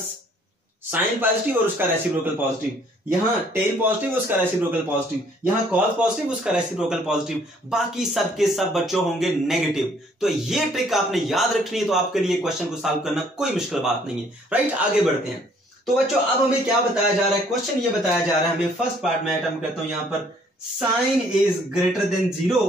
साइन पॉजिटिव और उसका रेसिप्रोकल पॉजिटिव, यहां टेन पॉजिटिव उसका रेसिप्रोकल पॉजिटिव, यहां कॉस पॉजिटिव उसका रेसिप्रोकल पॉजिटिव, बाकी सबके सब बच्चों होंगे नेगेटिव। तो ये ट्रिक आपने याद रखनी है, तो आपके लिए क्वेश्चन को सॉल्व करना कोई मुश्किल बात नहीं है। राइट, आगे बढ़ते हैं। तो बच्चों अब हमें क्या बताया जा रहा है, क्वेश्चन ये बताया जा रहा है हमें, फर्स्ट पार्ट में अटेम्प्ट करता हूं, यहां पर साइन इज ग्रेटर देन 0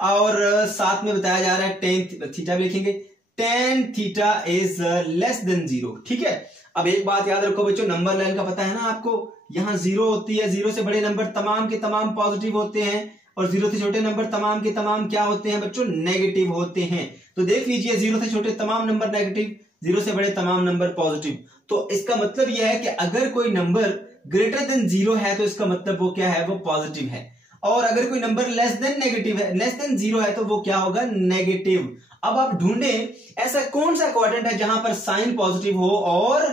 और साथ में बताया जा रहा है टेन थीटा भी लिखेंगे, tan theta is less than 0। ठीक है, अब एक बात याद रखो बच्चों, नंबर लाइन का पता है ना आपको, यहां 0 होती है, 0 से बड़े नंबर तमाम के तमाम पॉजिटिव होते हैं और 0 से छोटे नंबर तमाम के तमाम क्या होते हैं बच्चों, नेगेटिव होते हैं। तो देख लीजिए 0 से छोटे तमाम नंबर नेगेटिव, 0 से बड़े तमाम नंबर पॉजिटिव। तो इसका मतलब यह है कि अगर कोई नंबर ग्रेटर देन 0 है तो इसका मतलब वो क्या है, वो पॉजिटिव है, और अगर कोई नंबर लेस देन नेगेटिव है, लेस देन 0 है तो वो क्या होगा, नेगेटिव। अब आप ढूंढें ऐसा कौन सा क्वाड्रेंट है जहां पर साइन पॉजिटिव हो और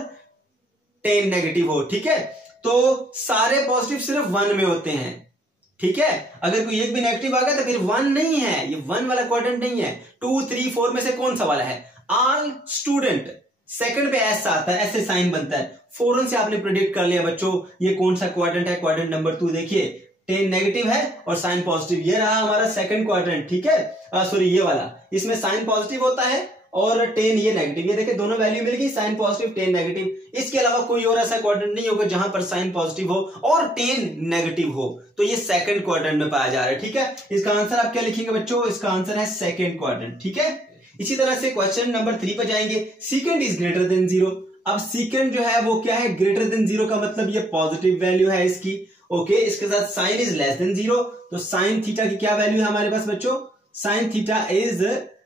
टेन नेगेटिव हो। ठीक है, तो सारे पॉजिटिव सिर्फ 1 में होते हैं। ठीक है, अगर कोई एक भी नेगेटिव आ गया तो फिर 1 नहीं है, ये 1 वाला क्वाड्रेंट नहीं है। 2 3 4 में से कौन सा वाला है, ऑल स्टूडेंट, सेकंड पे एस आता है, ऐसे साइन बनता है, फौरन से आपने प्रेडिक्ट कर लिया बच्चों ये कौन सा क्वाड्रेंट है, क्वाड्रेंट नंबर 2। देखिए 10 नेगेटिव है और साइन पॉजिटिव, ये रहा हमारा सेकंड क्वाड्रेंट। ठीक है, सॉरी ये वाला, इसमें साइन पॉजिटिव होता है और 10 ये नेगेटिव, ये देखिए दोनों वैल्यू मिल गई, साइन पॉजिटिव 10 नेगेटिव। इसके अलावा कोई और ऐसा क्वाड्रेंट नहीं होगा जहां पर साइन पॉजिटिव हो और 10 नेगेटिव हो, तो ये सेकंड क्वाड्रेंट में पाया जा रहा है। ठीक है, इसका आंसर आप क्या लिखेंगे बच्चों, इसका आंसर है सेकंड क्वाड्रेंट। ठीक है, इसी तरह से क्वेश्चन नंबर 3 पर जाएंगे, सेकंड इज ग्रेटर देन 0। अब सेकंड जो है वो क्या है, ग्रेटर देन 0 का मतलब ये पॉजिटिव वैल्यू है इसकी। ओके, इसके साथ साइन इज लेस देन 0, तो साइन थीटा की क्या वैल्यू है हमारे पास बच्चों, sine theta is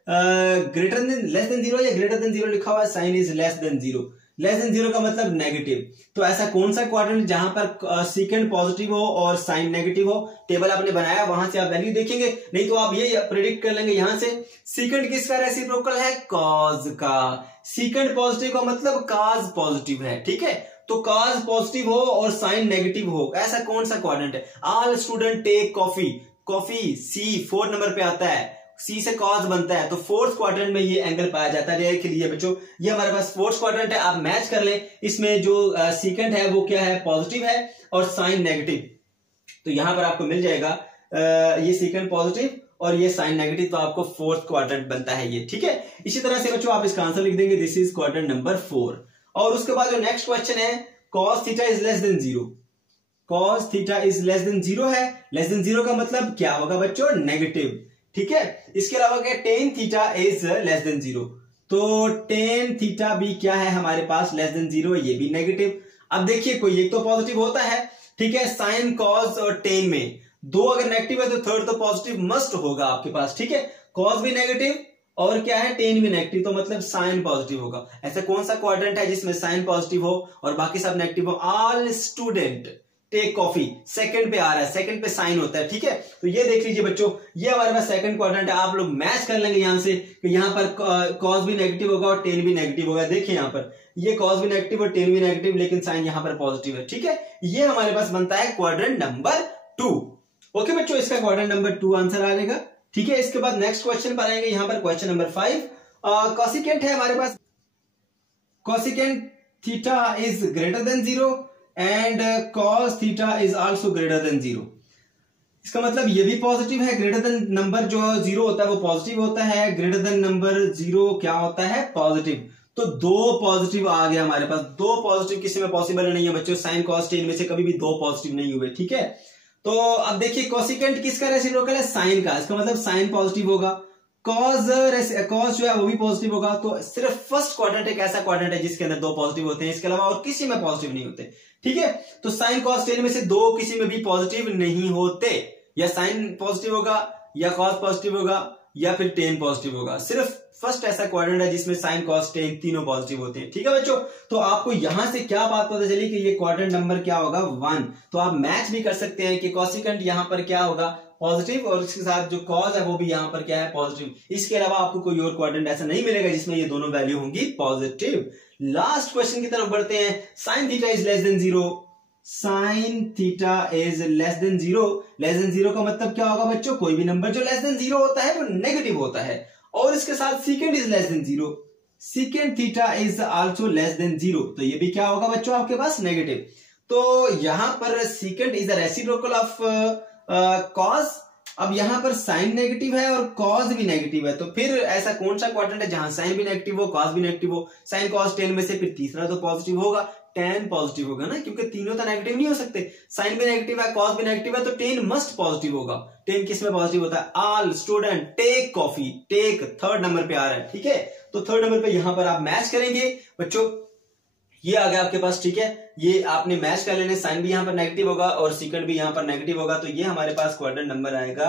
greater than less than 0 या ग्रेटर देन 0 लिखा हुआ है, sine is less than 0, less than 0 का मतलब नेगेटिव। तो ऐसा कौन सा क्वाड्रेंट जहां पर सेकंड पॉजिटिव हो और साइन नेगेटिव हो, टेबल आपने बनाया वहां से आप वैल्यू देखेंगे, नहीं तो आप ये प्रेडिक्ट कर लेंगे यहां से। सेकंड किसका रेसिप्रोकल है, कॉस का, सेकंड पॉजिटिव का मतलब कॉस पॉजिटिव है। ठीक है, तो कॉस पॉजिटिव हो और साइन नेगेटिव हो, ऐसा कौन सा क्वाड्रेंट है, all student take coffee, coffee C 4 number पे आता है, सी से कॉस बनता है, तो फोर्थ क्वाड्रेंट में ये एंगल पाया जाता है। के लिए बच्चों ये हमारे पास फोर्थ क्वाड्रेंट है, आप मैच कर लें, इसमें जो सेकंड है वो क्या है, पॉजिटिव है और साइन नेगेटिव, तो यहां पर आपको मिल जाएगा ये सेकंड पॉजिटिव और ये साइन नेगेटिव, तो आपको फोर्थ क्वाड्रेंट बनता है ये। ठीक है, इसी तरह से बच्चों आप इसका आंसर लिख देंगे, दिस इज क्वाड्रेंट नंबर 4। और उसके बाद जो नेक्स्ट क्वेश्चन है, cos theta is less than 0, cos theta is less than 0 है, लेस देन 0 का मतलब क्या होगा बच्चों, नेगेटिव, ठीक है। इसके अलावा क्या, tan theta is less than 0, तो tan थीटा भी क्या है हमारे पास, लेस देन 0, ये भी नेगेटिव। अब देखिए कोई एक तो पॉजिटिव होता है, ठीक है, साइन कॉस और tan में दो अगर नेगेटिव है तो थर्ड तो पॉजिटिव मस्ट होगा आपके पास, ठीक है। कॉस भी नेगेटिव और क्या है, tan भी नेगेटिव, तो मतलब साइन पॉजिटिव होगा। ऐसा कौन सा क्वाड्रेंट है जिसमें साइन पॉजिटिव हो और बाकी सब नेगेटिव हो, all student take coffee, second पे आ रहा है, सेकंड पे साइन होता है, ठीक है। तो ये देख लीजिए बच्चों, ये हमारे पास सेकंड क्वाड्रेंट है। आप लोग मैच कर लेंगे यहां से कि यहां पर कॉस भी नेगेटिव होगा और tan भी नेगेटिव होगा। देखिए यहां पर ये कॉस भी नेगेटिव और tan भी नेगेटिव, लेकिन साइन यहां पर पॉजिटिव है, ठीक है। ये हमारे पास बनता है क्वाड्रेंट नंबर 2। ओके बच्चों, इसका क्वाड्रेंट नंबर 2 आंसर आ जाएगा, ठीक है। इसके बाद नेक्स्ट क्वेश्चन पर आएंगे, यहां पर क्वेश्चन नंबर 5। कॉसिकेंट है हमारे पास, cosecant theta is greater than 0 and cos theta is also greater than 0। इसका मतलब ये भी पॉजिटिव है, ग्रेटर देन नंबर जो 0 होता है वो पॉजिटिव होता है, ग्रेटर देन नंबर 0 क्या होता है, पॉजिटिव। तो दो पॉजिटिव आ गया हमारे पाल, दो पॉजिटिव किसी में पॉसिबल नहीं है बच्चों, साइन कॉस tan में से कभी भी दो पॉजिटिव नहीं हुए, ठीक है। तो अब देखिए कॉसिकेंट किसका रेसिप्रोकल है, साइन का, इसका मतलब साइन पॉजिटिव होगा, कॉस जो है वो भी पॉजिटिव होगा। तो सिर्फ फर्स्ट क्वाड्रेंट एक ऐसा क्वाड्रेंट है जिसके अंदर दो पॉजिटिव होते हैं, इसके अलावा और किसी में पॉजिटिव नहीं होते, ठीक है। तो साइन कॉस tan में से दो किसी में भी पॉजिटिव नहीं होते, या साइन पॉजिटिव होगा या कॉस पॉजिटिव होगा या फिर tan पॉजिटिव होगा। सिर्फ फर्स्ट ऐसा क्वाड्रेंट है जिसमें साइन कॉस tan तीनों पॉजिटिव होते हैं, ठीक है बच्चों। तो आपको यहां से क्या बात पता चली कि ये क्वाड्रेंट नंबर क्या होगा, 1। तो आप मैच भी कर सकते हैं कि कॉसिकेंट यहां पर क्या होगा, पॉजिटिव, और इसके साथ जो कॉस है वो भी यहां पर क्या है, पॉजिटिव। इसके अलावा आपको कोई और क्वाड्रेंट ऐसा नहीं मिलेगा जिसमें ये दोनों वैल्यू होंगी पॉजिटिव। लास्ट क्वेश्चन की तरफ बढ़ते हैं। Sign theta is less than 0, sign theta is less than 0। Less than 0 का मतलब क्या होगा बच्चों, कोई भी नंबर जो लेस देन 0 होता है वो नेगेटिव होता है, और इसके साथ सीकेंड is less than 0, secant theta is also less than 0, तो ये भी क्या होगा बच्चों आपके पास, नेगेटिव। तो यहां पर सीकेंड is the reciprocal of cos. अब यहां पर साइन नेगेटिव है और कॉस भी नेगेटिव है, तो फिर ऐसा कौन सा क्वाड्रेंट है जहां साइन भी नेगेटिव हो, कॉस भी नेगेटिव हो, साइन कॉस tan में से फिर तीसरा तो पॉजिटिव होगा, tan पॉजिटिव होगा ना, क्योंकि तीनों तो नेगेटिव नहीं हो सकते। साइन भी नेगेटिव है, कॉस भी नेगेटिव है, तो tan मस्ट पॉजिटिव होगा। tan किस में पॉजिटिव होता है, all student take coffee, take third number पे आ रहा है, ठीक है। तो थर्ड नंबर पे यहां पर आप मैच करेंगे बच्चों, ये आ गया आपके पास, ठीक है। ये आपने मैच कर लेने, साइन भी यहां पर नेगेटिव होगा और सीकेंड भी यहां पर नेगेटिव होगा, तो ये हमारे पास क्वाड्रेंट नंबर आएगा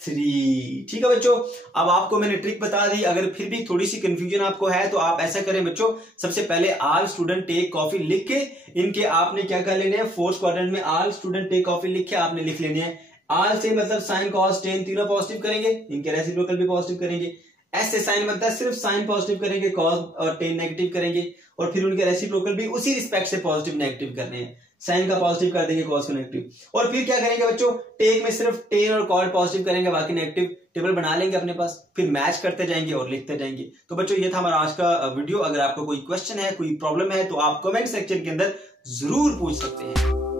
3, ठीक है बच्चों। अब आपको मैंने ट्रिक बता दी, अगर फिर भी थोड़ी सी कंफ्यूजन आपको है तो आप ऐसा करें बच्चों, सबसे पहले ऑल स्टूडेंट टेक कॉफी लिख के इनके आपने क्या कर लेने हैं, फोर्थ क्वाड्रेंट में ऑल स्टूडेंट टेक कॉफी लिख के आपने लिख लेने हैं। ऑल से मतलब साइन कॉस tan तीनों पॉजिटिव करेंगे, इनके रेसिप्रोकल भी पॉजिटिव करेंगे। एस से साइन बनता है, सिर्फ साइन पॉजिटिव करेंगे, कॉस और tan नेगेटिव करेंगे, और फिर उनके रेसिप्रोकल भी उसी रिस्पेक्ट से पॉजिटिव नेगेटिव करने हैं। साइन का पॉजिटिव कर देंगे, कॉस का नेगेटिव, और फिर क्या करेंगे बच्चों, टेक में सिर्फ tan और कॉड पॉजिटिव करेंगे, बाकी नेगेटिव टेबल बना लेंगे अपने पास, फिर मैच करते जाएंगे और लिखते जाएंगे। तो बच्चों ये था हमारा आज का वीडियो। अगर आपको कोई क्वेश्चन है, कोई प्रॉब्लम है, तो आप कमेंट सेक्शन के अंदर जरूर पूछ सकते हैं।